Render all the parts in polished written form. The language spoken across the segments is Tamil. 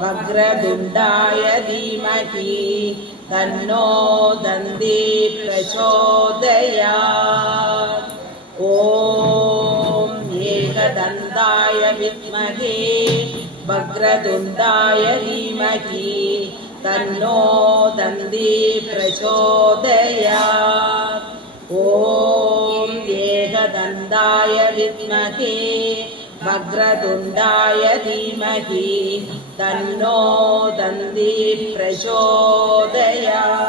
वक्रतुण्डाय धीमहि तन्नो दन्ती प्रचोदयात्। ॐ एकदन्ताय विद्महे वक्रतुण्डाय धीमहि तन्नो दन्ती प्रचोदयात्। ॐ एकदन्ताय विद्महे वक्रतुण्डाय धीमहि तन्नो दन्ती प्रचोदयात्।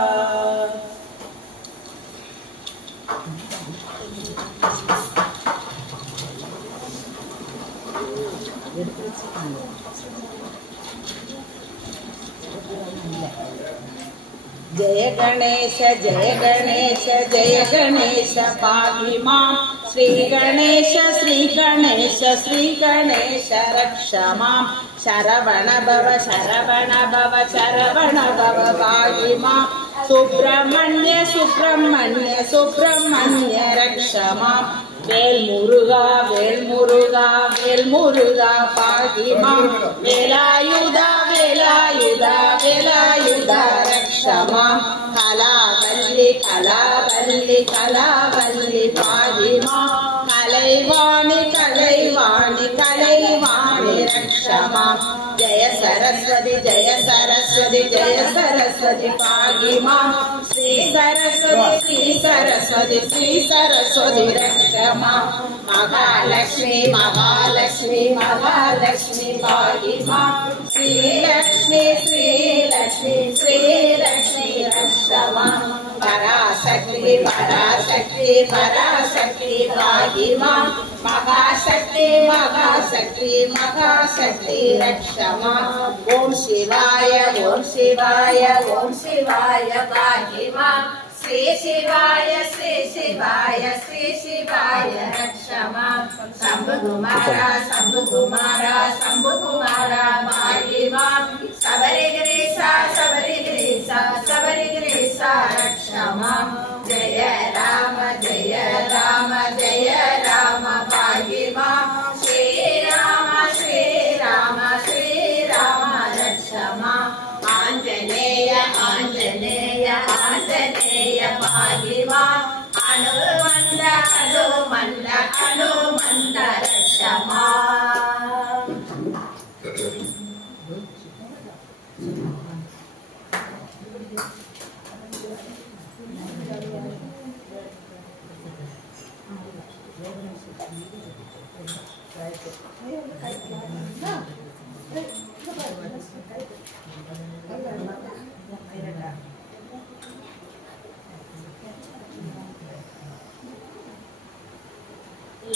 जय गणेश जय गणेश जय गणेश पाहि मां। श्री गणेश श्री गणेश श्री गणेश रक्ष मां। शरवण भव शरवण भव शरवण भव पाहि मां। सुब्रह्मण्य सुब्रह्मण्य सुब्रह्मण्य रक्ष मां। Well Muruga well Muruga well Muruga पाहि मां। वेलायुधा वेलायुधा वेलायुधा रक्ष मां। कलावल्ली कलावल्ली कलावल्ली पाहि मां। कलैवाणि कलैवाणि कलैवाणि रक्ष मां। जय सरस्वती जय सरस्वती जय सरस्वती पाहि मां। श्री सरस्वती श्री सरस्वती श्री सरस्वती रक्ष मां। महालक्ष्मी महालक्ष्मी महालक्ष्मी पाहि मां। श्रीलक्ष्मी श्रीलक्ष्मी श्रीलक्ष्मी रक्ष मां। पराशक्ति पराशक्ति पराशक्ति पाहि मां। महाशक्ति महाशक्ति महाशक्ति रक्ष मां। ओम शिवाय ओम शिवाय ओम शिवाय पाहि मां। श्री शिवाय श्री शिवाय श्री शिवाय रक्ष मां। शंभु कुमारा शंभु कुमारा शंभु कुमारा पाहि मां। सबरिगिरीसा सबरिगिरीसा सबरिगिरीसा रक्ष मां। जय राम जय राम जय राम पाहि मां। श्री राम श्री राम श्री राम रक्ष मां। आंजनेय आंजनेय आंजनेय पाहि मां। हनुमन्त हनुमन्त हनुमन्त रक्ष मां।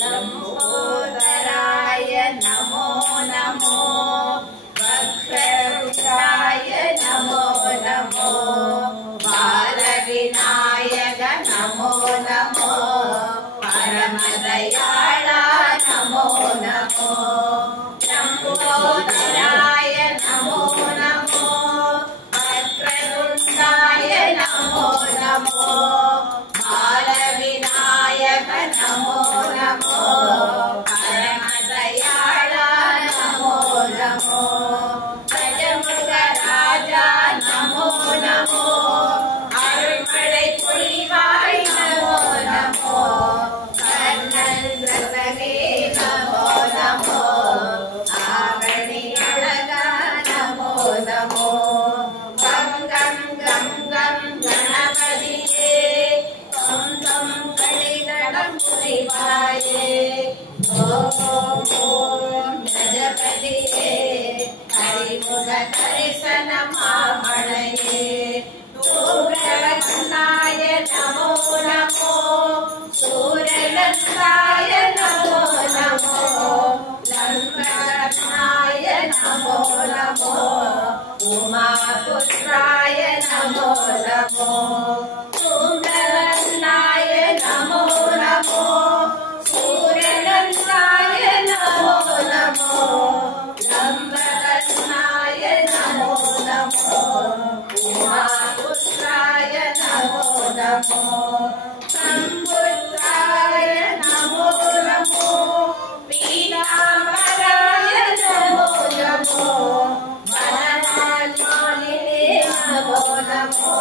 लंबोदराय नमो नमो। वक्रतुण्डाय नमो नमो। बालविनायक नमो नमो। परमदयाळा नमो नमो। लंबोदराय नमो नमो। वक्रतुण्डाय नमो नमो। बालविनायक नमो नमो। परमदयाळा नमो नमो। गजमुखराजा नमो नमो। अरुள்மழை பொழிவாய் नमो नमो। कर्णल रसने नमो नमो। आवणि नमो संबुद्धाय नमो नमो पीतांबराय नमो नमो वरदानमालिने नमो नमो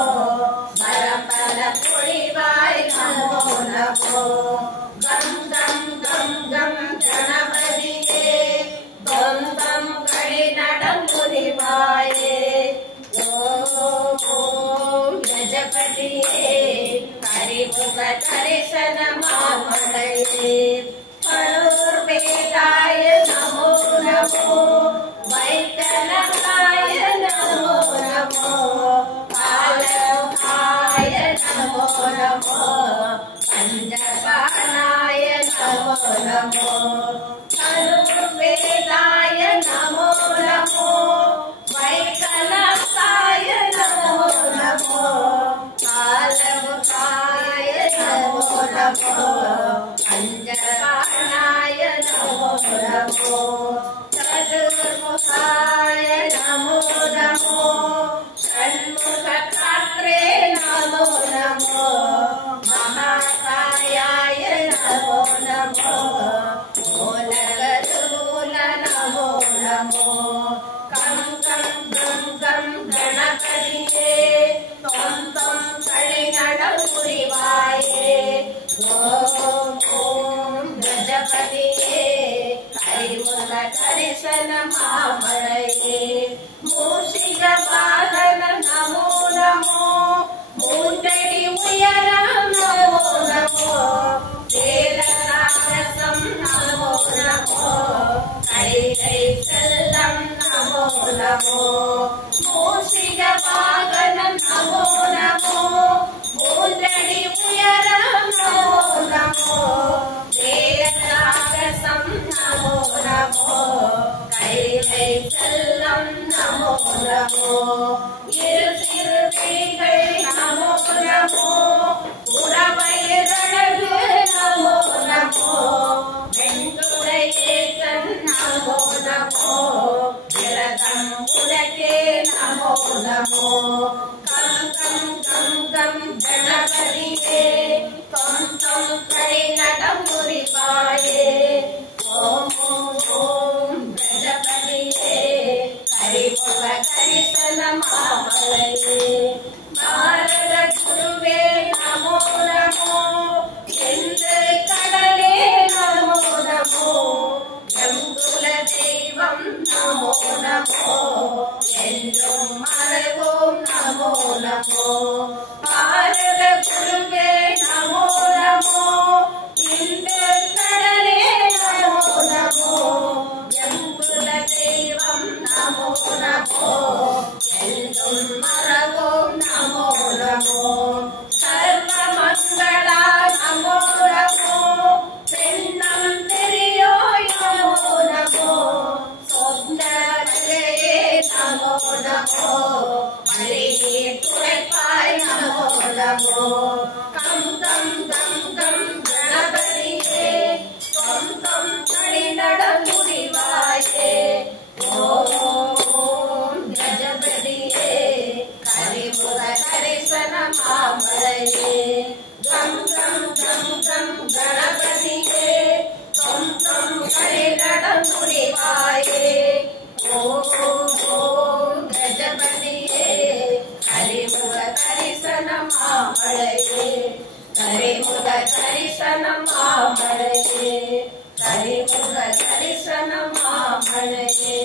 वरफलपुलिवाय नमो नमो गं गं गं गं गणपतिये गं गं गणिनडमुनिवाये ओम गजपतिये करिमुख दर्शनमामलये परुर्वेदाय नमो नमो वैतरणाय नमो नमो कालमुखाय नमो नमो पंचबाणाय नमो नमो परुर्वेदाय नमो नमो वैतरणाय नमो नमो कालमुखाय नमो नमो पंचबाणाय नमो नमो चतुर्मुखाय नमो नमो षण्मुखपात्रे नमो नमो महाकायाय नमो नमो मूलगरुल नमो नमो कं कं गं गं गणपतिये त्वं त्वं कलिनडमुनिवाये ओम ओम गजपतिये करिमुख दर्शनमामलये मूषिकवाहन नमो नमो मूर्धनि उयरं नमो नमो वेदसारसं नमो नमो कैलासं नमो नमो मूषिकवाहन नमो नमो मूर्धनि उयरं नमो नमो वेदसारसं नमो नमो कैलासं नमो नमो இருசிறுகைகள் நமோ நமோ உறவயரழகு நமோ நமோ வெண்குடையேகன் நமோ நமோ விரதம் உலகே நமோ நமோ கம் கம் கம் கம் கணபதியே தொம் தொம் கலிநடமுனிவாயே ஓம் ஓம் ஓம் கணபதியே கரிமுக தரிசனமாமலயே பாரத குருவே நமோ நமோ என்று கடலே நமோ நமோ எம் குல தெய்வம் நமோ நமோ என்றும் மறைவோம் நமோ நமோ பாரத குருவே நமோ நமோ இந்த கடலே நமோ நமோ எம் குல தெய்வம் நமோ நமோ என்றும் மறவோம் நமோ நமோ சர்வ மங்களா நமோ நமோ பெண்ணம் தெரியோய் நமோ நமோ சொந்தரே நமோ நமோ மழைநீர் துளைப்பாய் நமோ நமோ கம் கம் கம் கம் கணபதியே தொம் தொம் கலிநடமுனிவாயே ஓம் கஜபதியே கரிமுக தரிசனமாமலயே கம் கம் கம் கம் கணபதியே தொம் தொம் கலிநடமுனிவாயே ஓம் ஓம் கஜபதியே கரிமுக தரிசனமாமலயே கரிமுக தரிசனமாமலயே கரிமுக தரிசனமாமலயே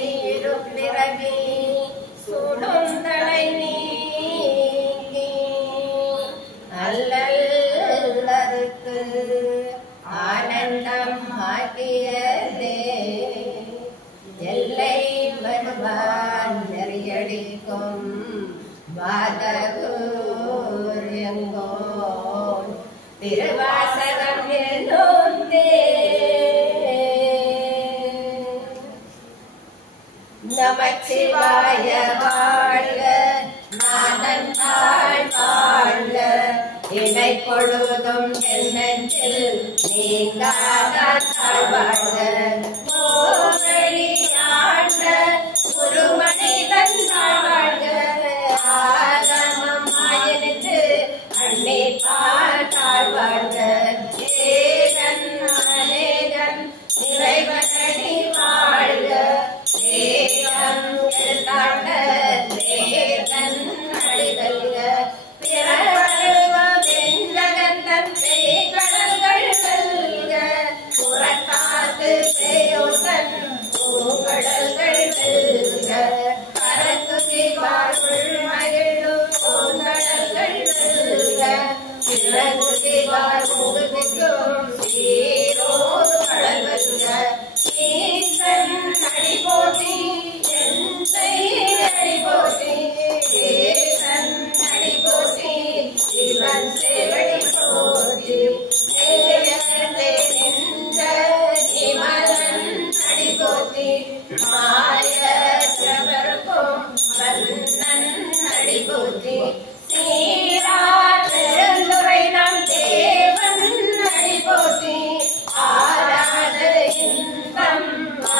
துளையிருப்பிறவி சுடுந்தலை நீங்கி அல்லல்லருக்கு ஆனந்தம் ஆக்கியதே எல்லை வருவான் நெறியடிக்கும் வாதகூர் எங்கோன் திருவாசகம் என்னுந்தே நமச்சிவாய வாழ்க நாதன் வாழ்க இடை பொழுதும் என்னெஞ்சில் நீங்காத தாழ்வாழ்க கோவழியாழ்க குருமனிதன் தாழ்வாழ்க ஆகமம் ஆயனுக்கு அன்னிப்பால் தாழ்வாழ்க ஏகன் அநேகன் இறைவனடி வாழ்க ஏகம் எழுத்தாண்ட வேதன் அடிதல்க பிறவருவ வெஞ்சகந்தன் கடல்கள் வெல்க புறத்தாக்கு பேயோசன் பூங்கடல்கள் வெல்க கரக்கு வாழ்வுள் மகிழும் பூங்கடல்கள் வெல்க பிறகு வாழ்வுக்கும் சீரோர் கடல் வெல்க ஈசன் அடி போற்றி எந்தை அடி போற்றி ஏசன் அடி போற்றி சிவன் சேவடி போற்றி நேயத்தை நின்ற நிமலன் அடி போற்றி மாயவருக்கும் மன்னன் அடி போற்றி சீராற்றுரை நம் தேவன் அடி போற்றி ஆராத இன்பம்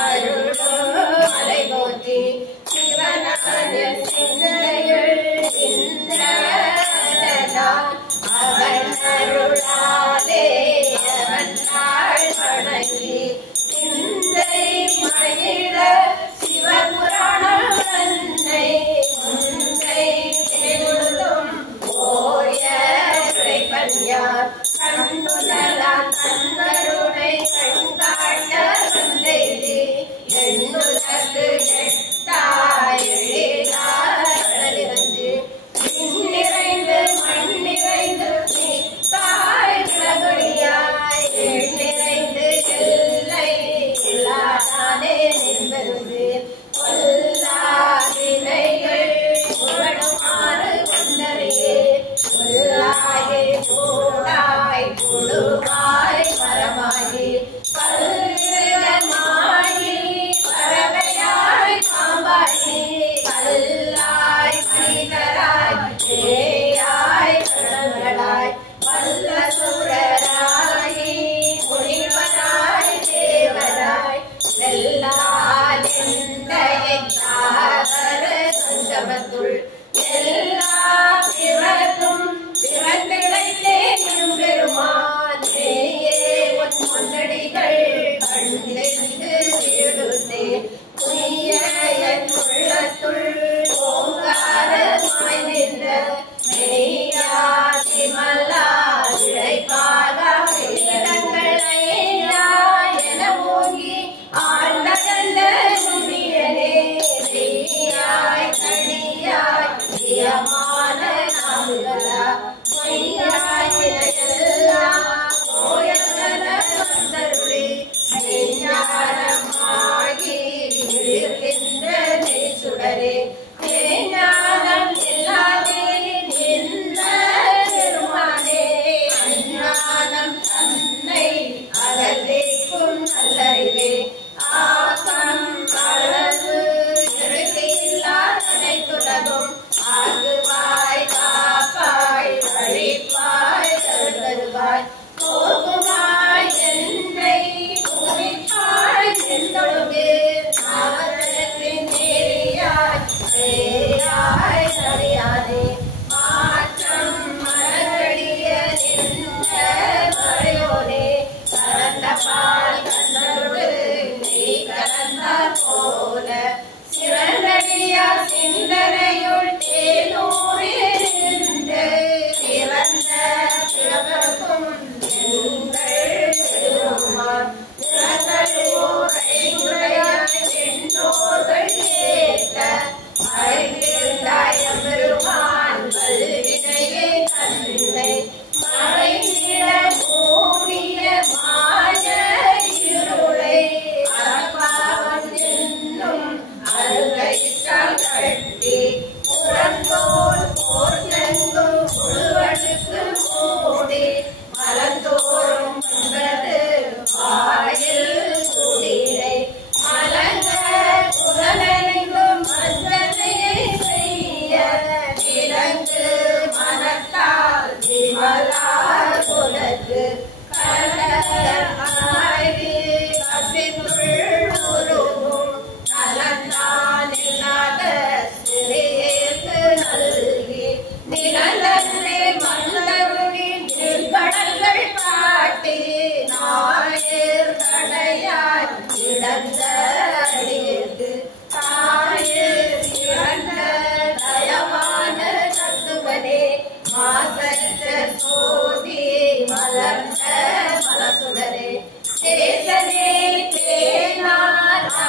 அருளும் மலை போற்றி சிவனான சிந்தையுள் இந்திரனான் அவன் அருளாலே அவன் தாழ் வணங்கி சிந்தை மகிழ சிவபுராணம் தன்னை முன்னை முழுதும் ஓய பஞ்சார் கண்ணுதலான் தந்தருணை கண்காட்ட வந்தெய்தி எண்ணுலகு எட்டாயிரந்து நிறைந்து மண் நிறைந்து மிக்காய் விலகொடியாய் நிறைந்து எல்லை இல்லாதானே நின்பது கொல்லாதினைகள் புகழுமாறு கொண்டறியே கொல்லாயே கூடாய் குழுவாய் மரமாயி பல்விதமாயி பறவையாய் பாம்பாயி கல்லாய் மனிதராய் தேயாய் கடல்களாய் வல்ல சூரராயி முனிவராய் தேவராய் செல்லாதெந்த சாகர சங்கமத்துள் எல்லா பிறக்கும் பிறந்திழைத்தே பெருமான் உன் முன்னடிகள் கண்டிருந்து விழுந்தே புனிய என் உள்ளத்துள் ஓங்காரமாய் நின்ற மெய்யாதிமல்லா இழைப்பாக இடங்களை என ஓங்கி ஆழ்ந்த முடியனே மெய்யாய் தனியாய் தியமான நாமுகளா பொய்யாய் எல்லாம் கோயல்கள வந்தருளி ஞானமாகி இருக்கின்ற சுடரே ஞானம் இல்லாதே நின்ற பெருமானே அஞ்ஞானம் தன்னை அகழ்க்கும் நல்லறிவே ஆக்கம் அளவு இறுதியில்லா அனைத்துலகும் ஆகுவாய் காப்பாய் அழிப்பாய் தருவாய் போகுவாய் என்னை குவிப்பாய் சென்றொழுகு அவர்களின் நேரியாய் சேயாய் சரியாதே மாற்றம் மலரடிய நின்ற மறையோனே கரந்த பால் கண்ணோடு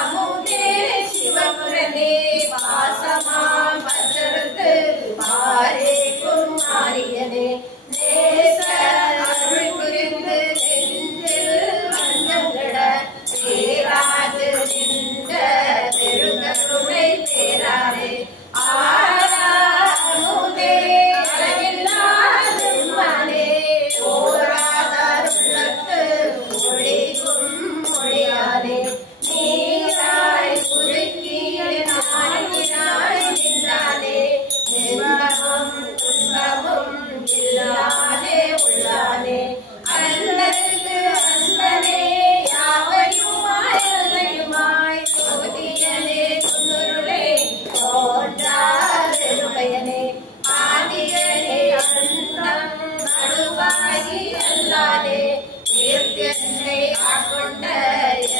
அமுதே சிவபுரனே வாசமாம் பச்சரத்து பாரேக்கும் மாரியனே நேச அருள் புரிந்து நெஞ்சில் வந்தங்கட பேராது நின்ற பெருங்கருணை பேராரே ஆராமுதே அழகில்லாதெம்மானே ஓராதாருள்ளத்து ஒளிகும் மொழியானே நீராய் உருக்கிய நாயினாய் நின்றானே நின்பமும் துன்பமும் இல்லானே உள்ளானே அல்லது அன்பனே யாவையுமாய் அல்லையுமாய் சோதியனே குருளே தோன்றாருபயனே ஆதியனே அந்தம் நடுவாகி அல்லானே தீர்க்கனை ஆட்கொண்ட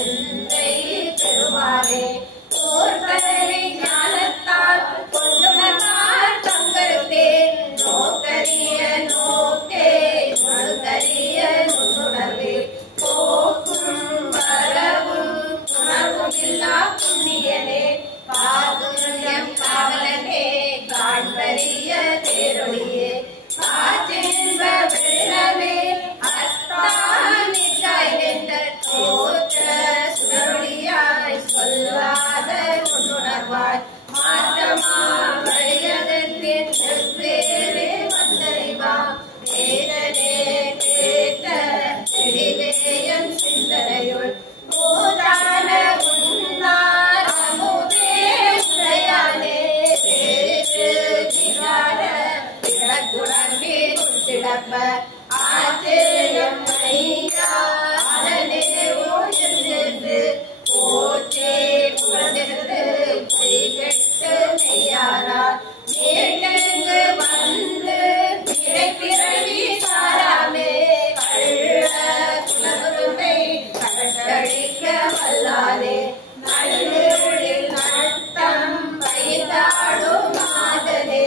எந்தை பெருமானே தோர்கலை ஞானத்தால் கொண்டுணர்ந்தார் தங்கருத்தேன் நோக்கரிய நோக்கே முழுக்கரிய நுண்ணுணர்வே போக்கும் வரவும் உணர்வும் இல்லா புண்ணியனே பாகுயம் காவலனே காண்பரிய தேரொழியே காற்றின்ப வெள்ளமே அத்தானிக்காய் நின்ற தோற்ற சுடரொழியாய் சொல்லாத கொண்டுணர்வாய் மாற்றமா வழியகத்தின் வெவ்வேறு வந்தறிவா வேதனே கேட்ட தெளிவேயம் சிந்தனையுள் போதான உன்னார் அமுதே உடையானே வேறு திகார விளக்குடம்பி உச்சிடப்ப ஆச்சரியம் ஐயா அதனே ஓய்ந்து போற்றே புகழ்ந்திருந்து பொய் கெட்டு நெய்யாரா மீட்டெங்கு வந்து பிறவி சாராமே கள்ள குலகுருமை கட்டழிக்க வல்லானே நடுவில் நட்டம் வைத்தாடும் மாதனே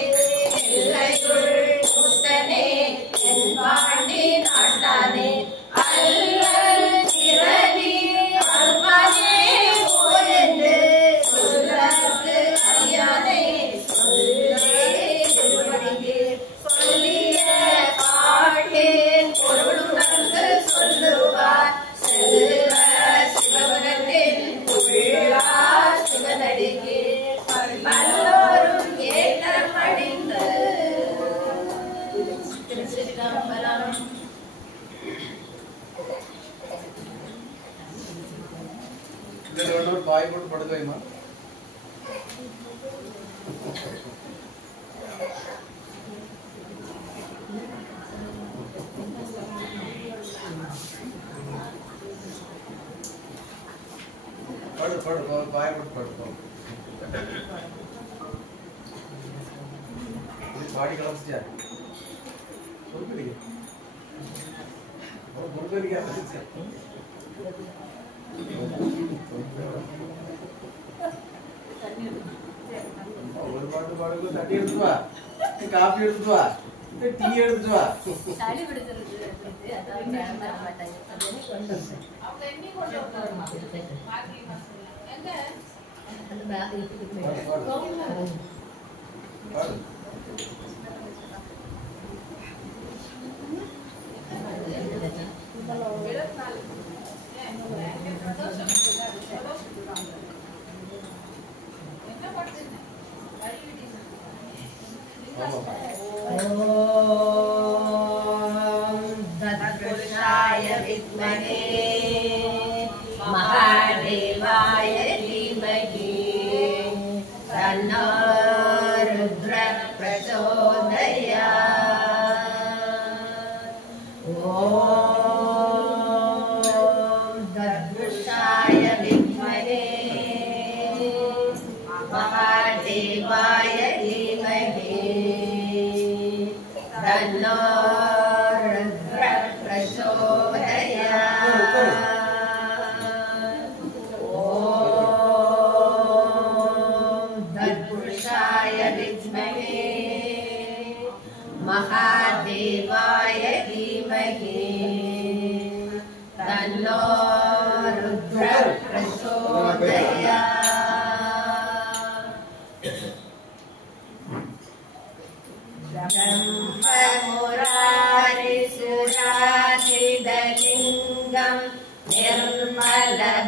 எல்லையுள் முத்தனே என் பாண்டி நாட்டானே அல்லல் திரவி அருமானே ஓரென்று சொல்லற்கு அறியானே சொல்லே திருவடியே சொல்லிய பாட்டேன் பொருளுணர்ந்து சொல்லுவார் செல்வ சிவபுரத்தின் உள்ளா சிவனடிக்கு பல்லோரும் ஏற்றமடைந்து திருச்சிற்றம்பலம். பாய் போட்டு படுக்கைமா படு படு பாய் போட்டு படுப்போம் பாடி கலந்துச்சா ஒரு பாட்டு பாடுங்க தட்டி எடுத்துட்டு வா காஃபி எடுத்துட்டு வா டீ எடுத்துட்டு வா சளி பிடிச்சிருக்கு அதான் வர மாட்டாங்க அவங்க எண்ணி கொண்டு வரமா எங்க அந்த பேக் எடுத்துட்டு பாடு तत्पुरुषाय विद्महे महादेवाय धीमहि तन्नो रुद्रः प्रचोदयात्। ॐ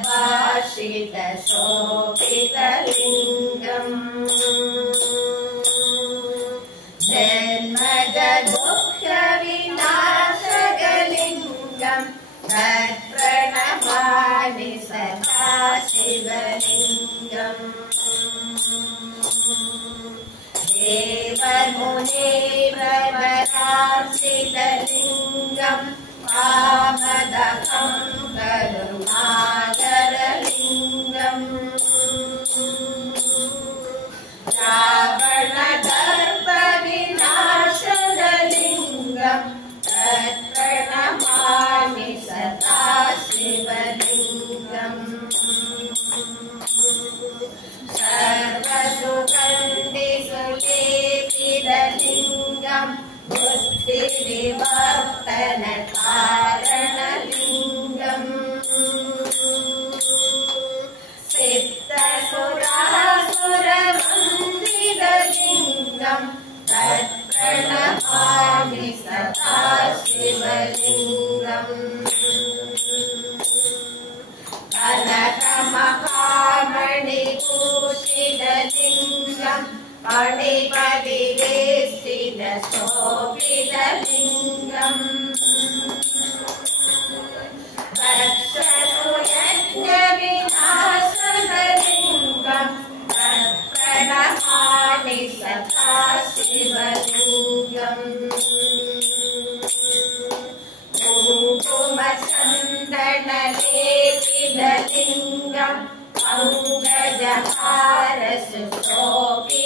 भाषित शोभितलिङ्गम् जन्मज दुःख विनाशकलिङ्गम् तत्प्रणमामि सदा शिवलिङ्गम् देवमुनिप्रवरार्चितलिङ्गम् कामदकम् करुणाकरलिङ्गम् रावणदर्पविनाशनलिङ्गम् तत्प्रणमामि सदा शिवलिङ्गम् सर्वसुगन्धिसुलेपितलिङ्गम् बुद्धिविवर्तनकारणलिङ्गम् सिद्धसुरासुरवन्दितलिङ्गम् तत्प्रणमामि सदा शिवलिङ्गम् कनकमहामणिभूषितलिङ्गम् मणिपतिवेष्टितशोभितलिङ्गम् दक्षसुयज्ञविनाशनलिङ्गम् तत्प्रणमामि सदा शिवलिङ्गम् कुङ्कुमचन्दनलेपितलिङ्गम्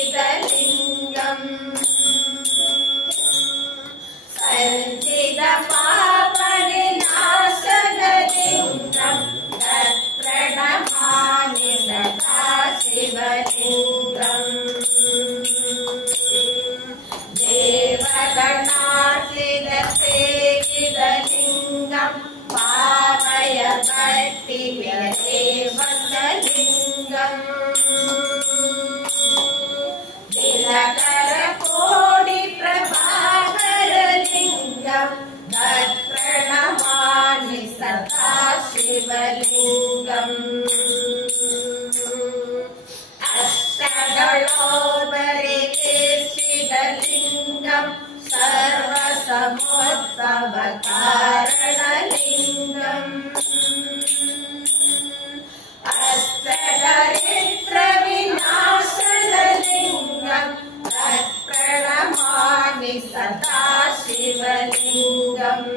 पङ्कजहारसुशोभितलिङ्गम् सञ्चितपापविनाशनलिङ्गम् तत्प्रणमामि सदा शिवलिङ्गम् देवगणार्चितसेवितलिङ्गम् पावय भक्तिव्यदेवलिङ्गम् दिनकरकोटिप्रभाकरलिङ्गम् तत्प्रणमामि सदा शिवलिङ्गम् अष्टदलोपरिवेष्टितलिङ्गम् सर्वसमुद्भवकारणलिङ्गम् अष्टदरिद्रविनाशनलिङ्गम् तत्प्रणमामि सदा शिवलिङ्गम्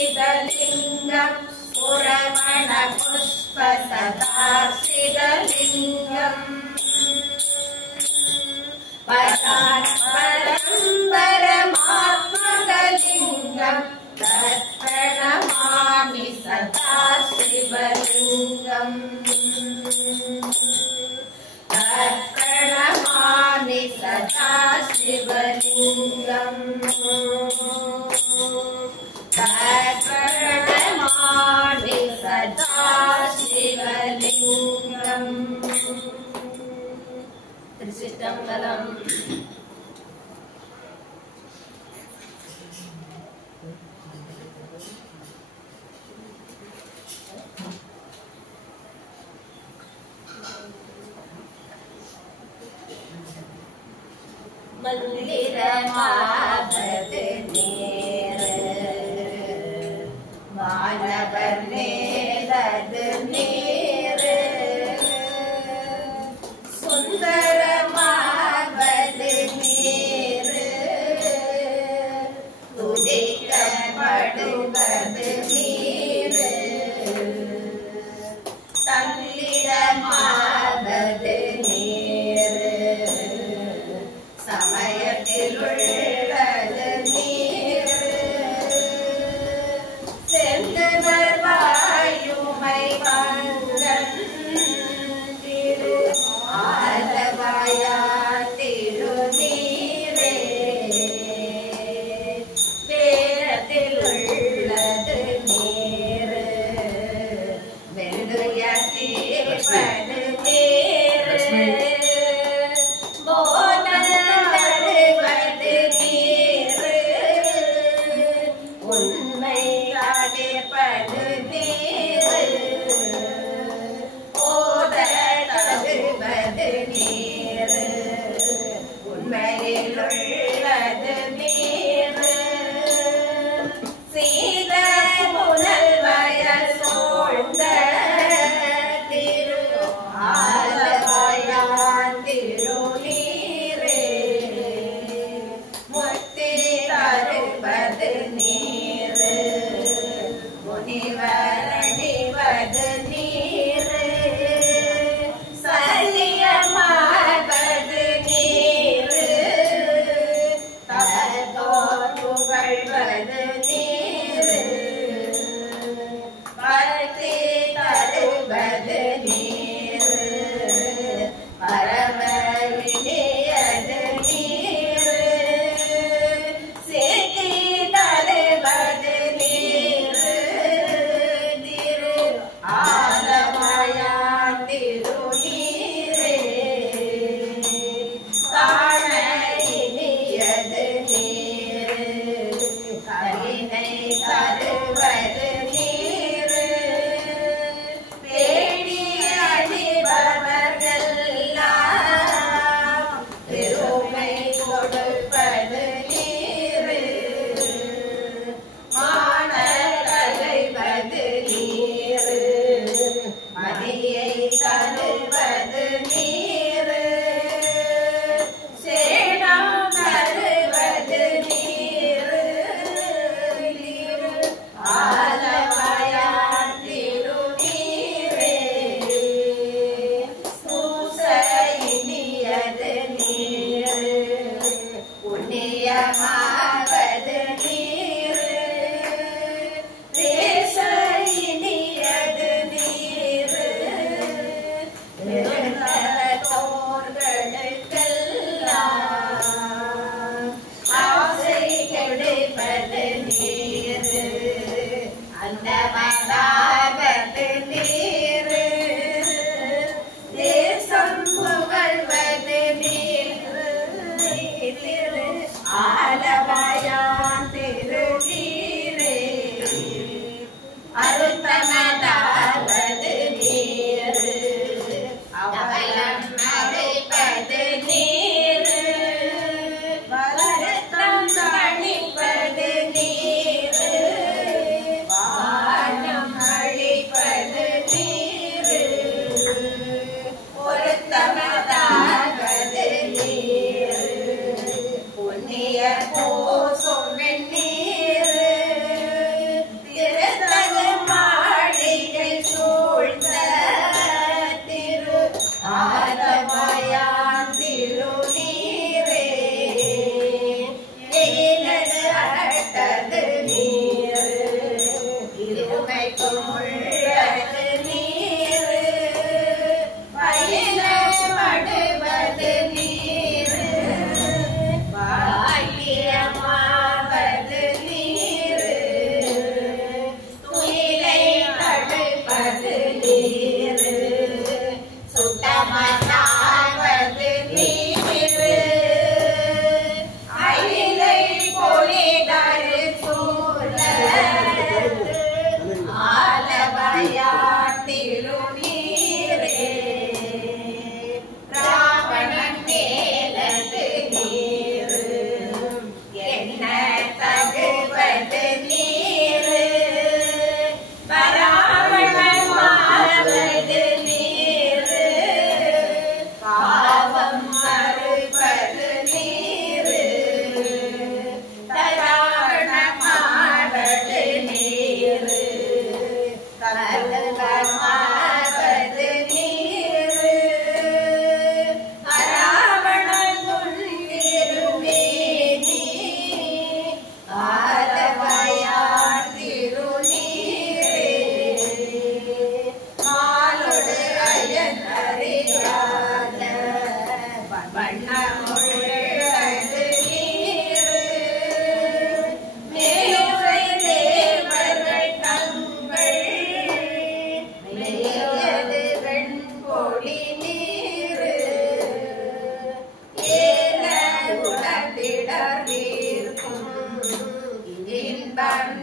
सुरगुरुसुरवरपूषितलिङ्गम् पुरमणपुष्पसदार्चितलिङ्गम् परात्परम्परमात्मकलिङ्गम् तत्प्रणमामि सदा शिवलिङ्गम् तत्प्रणमामि सदा शिवलिङ्गम् तत्प्रणमामि सदा शिवलिङ्गम् त्रिशिष्टमङ्गलम् मंदिरमाभद नेर मानवर नेरद नेर सुंदरमाभद नेर तुझे पड़ुगद नेर तंदिरमाभद नेर समयतिलुள்ளद நீர் சென்று வருவாயுமை வங்கன் திரு ஆலவாயா திருநீரே பேரத்திலுள்ளது நீர் உண்மை தவிர்ப்பது நீர் ஓத தவிர்ப்பது நீர் உண்மையில் உள்ளது நீர் சீத புனல் வயல் சூழ்ந்த திரு ஆலவாயான் திருநீரே முக்தி தருவது நீர் முனிவரடிவது நீர் சத்தியமாவது நீர் தத்தோர் புகழ்வது நீர் பக்தி தருவது நீர் பரமலினியது நீர் சித்தி தருவது நீர் திரு ஆலவாயான் திருநீரே காண இனியது நீர் கரிய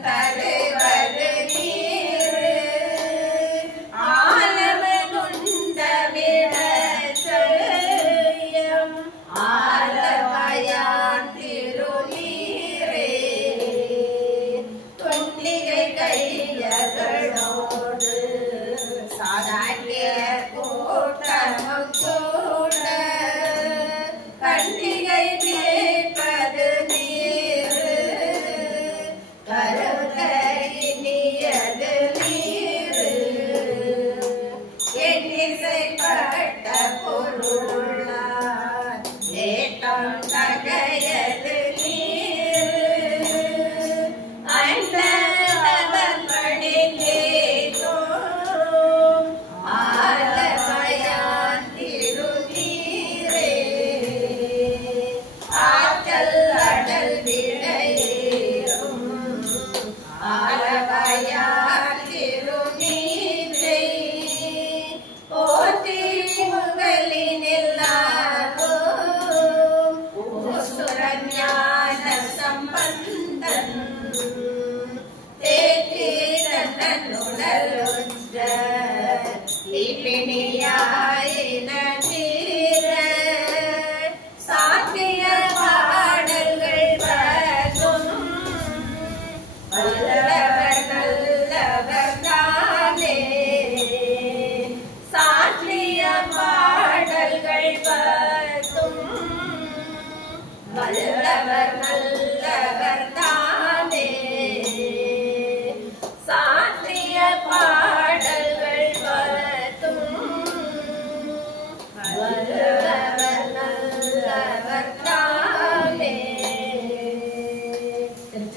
தரு